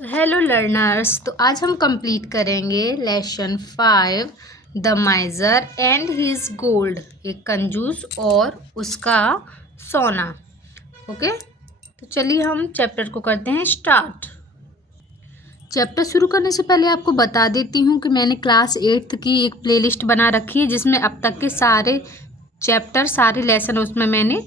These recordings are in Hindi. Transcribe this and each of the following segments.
तो हेलो लर्नर्स, तो आज हम कंप्लीट करेंगे lesson 5 the माइजर and his gold, एक कंजूस और उसका सोना। ओके, तो चलिए हम चैप्टर को करते हैं स्टार्ट। चैप्टर शुरू करने से पहले आपको बता देती हूँ कि मैंने क्लास 8th की एक प्लेलिस्ट बना रखी है जिसमें अब तक के सारे चैप्टर सारे लेसन उसमें मैंने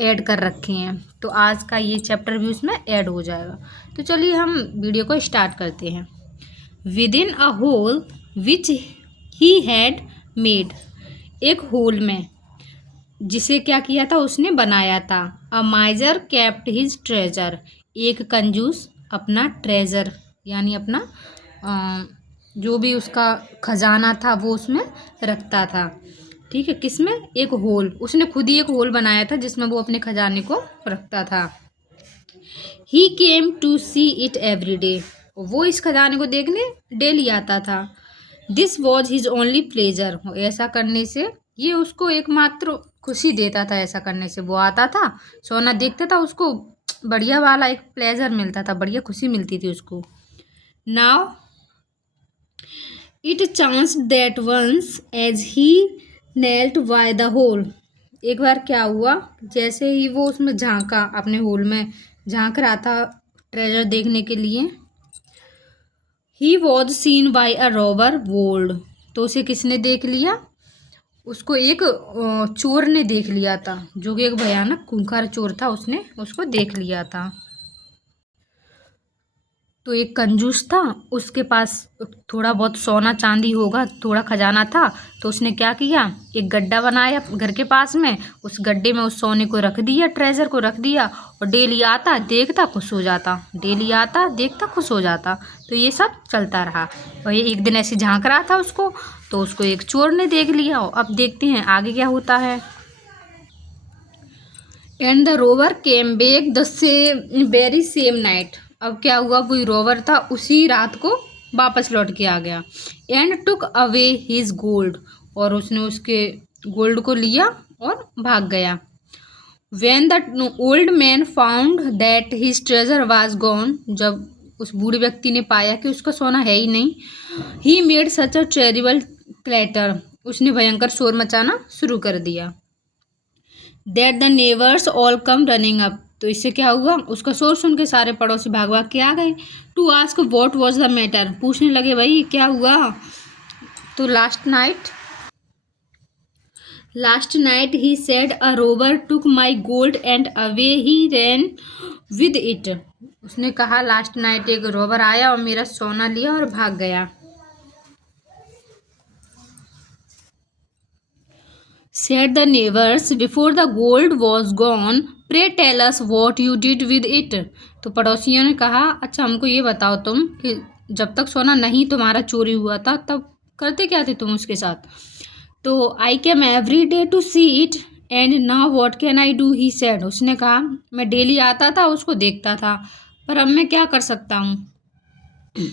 ऐड कर रखे हैं। तो आज का ये चैप्टर भी उसमें ऐड हो जाएगा। तो चलिए हम वीडियो को स्टार्ट करते हैं। Within a hole which he had made, एक होल में जिसे क्या किया था, उसने बनाया था। A miser kept his treasure, एक कंजूस अपना ट्रेजर यानी अपना जो भी उसका खजाना था वो उसमें रखता था। ठीक है, किसमें? एक होल, उसने खुद ही एक होल बनाया था जिसमें वो अपने खजाने को रखता था। He came to see it every day, वो इस खजाने को देखने डेली आता था। This was his only pleasure, ऐसा करने से ये उसको एकमात्र खुशी देता था। ऐसा करने से वो आता था, सोना देखता था, उसको बढ़िया वाला एक प्लेजर मिलता था, बढ़िया खुशी मिलती थी उसको। Now it chance that once as he knelt by the hole, एक बार क्या हुआ, जैसे ही वो उसमें झांका, अपने होल में झांक रहा था ट्रेजर देखने के लिए, he was seen by a robber bold, तो उसे किसने देख लिया? उसको एक चोर ने देख लिया था, जो कि एक भयानक खूंखार चोर था, उसने उसको देख लिया था। तो एक कंजूस था, उसके पास थोड़ा बहुत सोना चांदी होगा, थोड़ा खजाना था, तो उसने क्या किया, एक गड्ढा बनाया घर के पास में, उस गड्ढे में उस सोने को रख दिया, ट्रेजर को रख दिया, और डेली आता देखता खुश हो जाता, डेली आता देखता खुश हो जाता। तो ये सब चलता रहा, और ये एक दिन ऐसे झांक रहा था उसको, तो उसको एक चोर ने देख लिया। अब देखते हैं आगे क्या होता है। And the rover came back the same very same night, अब क्या हुआ, वही रोवर था, उसी रात को वापस लौट के आ गया। And took away his gold, और उसने उसके गोल्ड को लिया और भाग गया। When the old man found that his treasure was gone, जब उस बूढ़े व्यक्ति ने पाया कि उसका सोना है ही नहीं, he made such a terrible clatter, उसने भयंकर शोर मचाना शुरू कर दिया। That the neighbours all come running up, तो इससे क्या हुआ, उसका शोर सुन के सारे पड़ोसी भाग भाग के आ गए। To ask what was the matter, पूछने लगे भाई क्या हुआ। तो last night he said a robber took my gold and away he ran with it, उसने कहा लास्ट नाइट एक रोबर आया और मेरा सोना लिया और भाग गया। Said the neighbors before the gold was gone, pray tell us what you did with it, तो पड़ोसियों ने कहा, अच्छा हमको ये बताओ तुम कि जब तक सोना नहीं तुम्हारा चोरी हुआ था तब करते क्या थे तुम उसके साथ। तो I came every day to see it and now what can I do, he said, उसने कहा मैं डेली आता था उसको देखता था, पर अब मैं क्या कर सकता हूँ।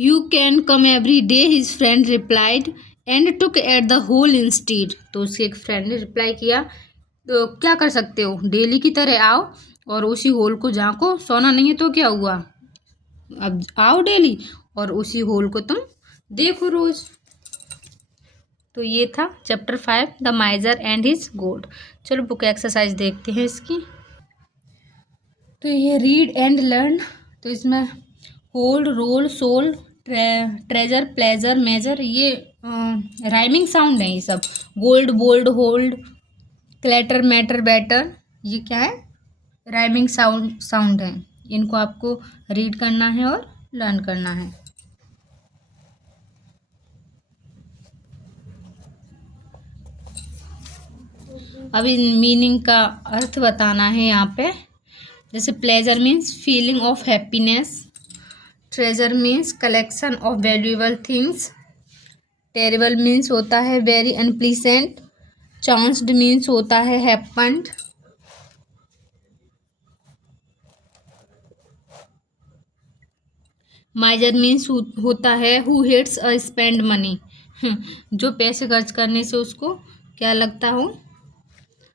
You can come every day, his friend replied and took at the hole instead, तो उसके एक फ्रेंड ने रिप्लाई किया, तो क्या कर सकते हो, डेली की तरह आओ और उसी होल को झांको, सोना नहीं है तो क्या हुआ, अब आओ डेली और उसी होल को तुम देखो रोज। तो ये था chapter 5 the माइजर and his gold. चलो बुक एक्सरसाइज देखते हैं इसकी। तो ये रीड एंड लर्न, तो इसमें hold roll soul treasure pleasure measure, ये राइमिंग साउंड है ये सब। Gold bold hold clatter matter better, ये क्या है, राइमिंग साउंड है। इनको आपको रीड करना है और लर्न करना है। अब इन मीनिंग का अर्थ बताना है यहाँ पे। जैसे pleasure means feeling of happiness, treasure means collection of valuable things, terrible means होता है वेरी अनप्लीजेंट, चांस्ड मीन्स होता है हैपन्ड, माइजर मीन्स होता है who hates a spend money, जो पैसे खर्च करने से उसको क्या लगता हो,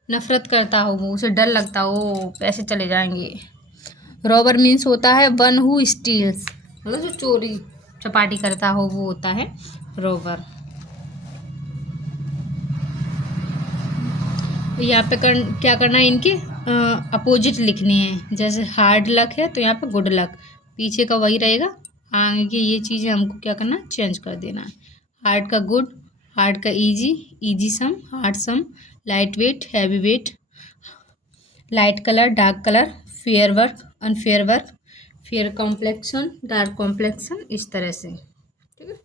नफरत करता हो, वो उसे डर लगता हो पैसे चले जाएंगे। रॉबर मीन्स होता है वन हु स्टील्स, मतलब जो चोरी चपाटी करता हो वो होता है रॉबर। यहाँ पे क्या करना है, इनके अपोजिट लिखने हैं। जैसे हार्ड लक है तो यहाँ पे गुड लक, पीछे का वही रहेगा, आगे की ये चीज़ें हमको क्या करना, चेंज कर देना है। हार्ड का गुड, हार्ड का easy, easy sum, hard sum, light weight, heavy weight, light colour, dark colour, fair work, unfair work, fair complexion, dark complexion, इस तरह से। ठीक है।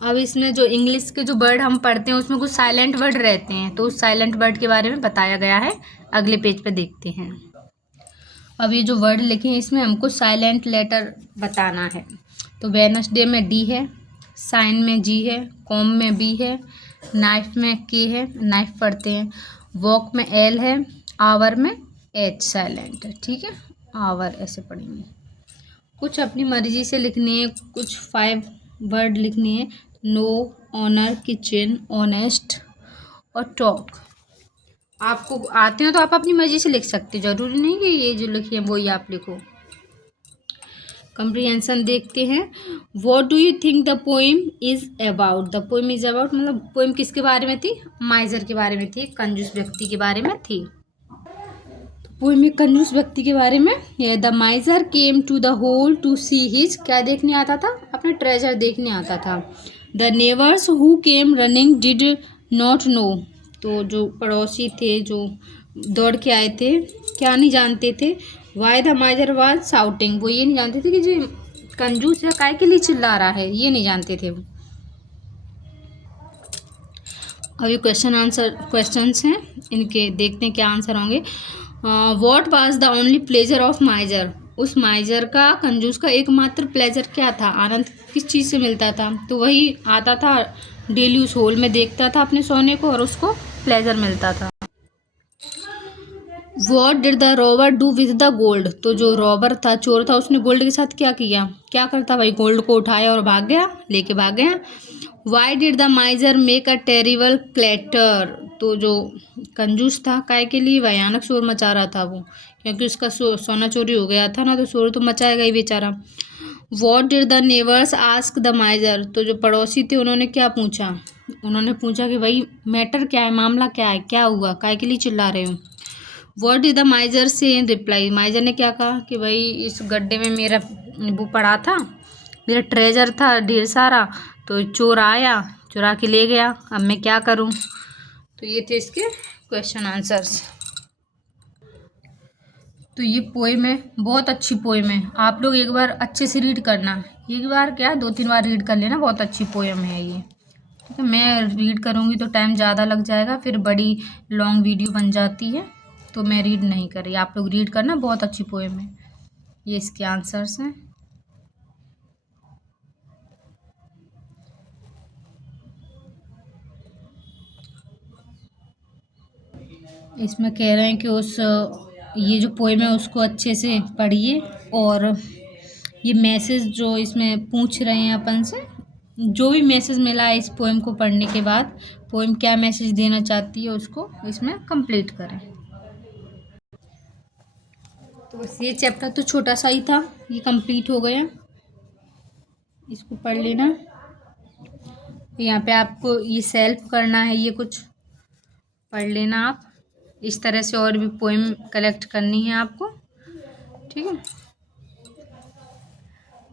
अब इसमें जो इंग्लिश के जो वर्ड हम पढ़ते हैं उसमें कुछ साइलेंट वर्ड रहते हैं, तो उस साइलेंट वर्ड के बारे में बताया गया है, अगले पेज पे देखते हैं। अब ये जो वर्ड लिखे हैं इसमें हमको साइलेंट लेटर बताना है। तो वेडनेसडे में डी है, साइन में जी है, कॉम में बी है, नाइफ में के है, नाइफ पढ़ते हैं, वॉक में एल है, आवर में एच साइलेंट है। ठीक है, आवर ऐसे पढ़ेंगे। कुछ अपनी मर्जी से लिखनी है, कुछ 5 वर्ड लिखने हैं। नो, ऑनर, किचन, ऑनेस्ट और टॉक। आपको आते हैं तो आप अपनी मर्जी से लिख सकते हो, जरूरी नहीं कि ये जो लिखे हैं वो ही आप लिखो। कंप्रीहेंशन देखते हैं। What do you think the poem is about? The poem is about मतलब पोइम किसके बारे में थी? माइजर के बारे में थी, कंजूस व्यक्ति के बारे में थी। पोइम में कंजूस व्यक्ति के बारे में। ये the miser came to the hole to see his, क्या देखने आता था? अपने ट्रेजर देखने आता था। The neighbours who came running did not know, तो जो पड़ोसी थे जो दौड़ के आए थे क्या नहीं जानते थे। वाई द माइजर वाज शाउटिंग, वो ये नहीं जानते थे कि जो कंजूस या काय के लिए चिल्ला रहा है, ये नहीं जानते थे वो। अभी क्वेश्चन आंसर क्वेश्चंस हैं, इनके देखते हैं क्या आंसर होंगे। What was the only pleasure of माइजर, उस माइजर का, कंजूस का एकमात्र प्लेजर क्या था, आनंद किस चीज़ से मिलता था? तो वही आता था डेली उस होल में देखता था अपने सोने को और उसको प्लेजर मिलता था। What did the robber do with the gold, तो जो रॉबर था, चोर था, उसने गोल्ड के साथ क्या किया? क्या करता भाई? गोल्ड को उठाया और भाग गया, लेके भाग गया। Why did the माइजर make a terrible clatter, तो जो कंजूस था काय के लिए भयानक शोर मचा रहा था वो, क्योंकि उसका सोना चोरी हो गया था ना, तो शोर तो मचाएगा ही बेचारा। What did the neighbours ask the माइजर, तो जो पड़ोसी थे उन्होंने क्या पूछा? उन्होंने पूछा कि भाई मैटर क्या है, मामला क्या है, क्या हुआ, काय के लिए चिल्ला रहे हो? वॉट डिड द माइजर से इन रिप्लाई, माइजर ने क्या कहा कि भाई इस गड्ढे में मेरा वो पड़ा था, मेरा ट्रेजर था ढेर सारा, तो चोर आया चुरा के ले गया, अब मैं क्या करूं? तो ये थे इसके क्वेश्चन आंसर्स। तो ये पोएम है, बहुत अच्छी पोएम है, आप लोग एक बार अच्छे से रीड करना, एक बार क्या 2-3 बार रीड कर लेना, बहुत अच्छी पोएम है ये। ठीक है, मैं रीड करूँगी तो टाइम ज़्यादा लग जाएगा, फिर बड़ी लॉन्ग वीडियो बन जाती है, तो मैं रीड नहीं कर रही, आप लोग रीड करना, बहुत अच्छी पोएम है। ये इसके आंसर्स हैं। इसमें कह रहे हैं कि उस ये जो पोएम है उसको अच्छे से पढ़िए, और ये मैसेज जो इसमें पूछ रहे हैं अपन से, जो भी मैसेज मिला है इस पोएम को पढ़ने के बाद, पोएम क्या मैसेज देना चाहती है उसको इसमें कंप्लीट करें। तो बस ये चैप्टर तो छोटा सा ही था, ये कंप्लीट हो गया, इसको पढ़ लेना। यहाँ पे आपको ये सेल्फ करना है, ये कुछ पढ़ लेना आप, इस तरह से और भी पोएम कलेक्ट करनी है आपको। ठीक है,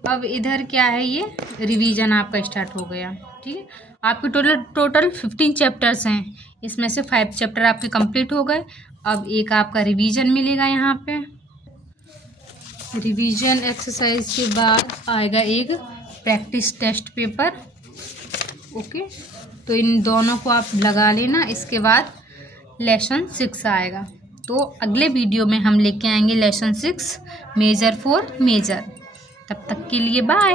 अब इधर क्या है, ये रिवीजन आपका स्टार्ट हो गया। ठीक है, आपके टोटल 15 चैप्टर्स हैं, इसमें से 5 चैप्टर आपके कंप्लीट हो गए। अब एक आपका रिवीजन मिलेगा, यहाँ पे रिवीजन एक्सरसाइज के बाद आएगा एक प्रैक्टिस टेस्ट पेपर। ओके, तो इन दोनों को आप लगा लेना, इसके बाद लेसन 6 आएगा। तो अगले वीडियो में हम लेके आएंगे लेसन 6 मेजर फॉर मेजर। तब तक के लिए बाय।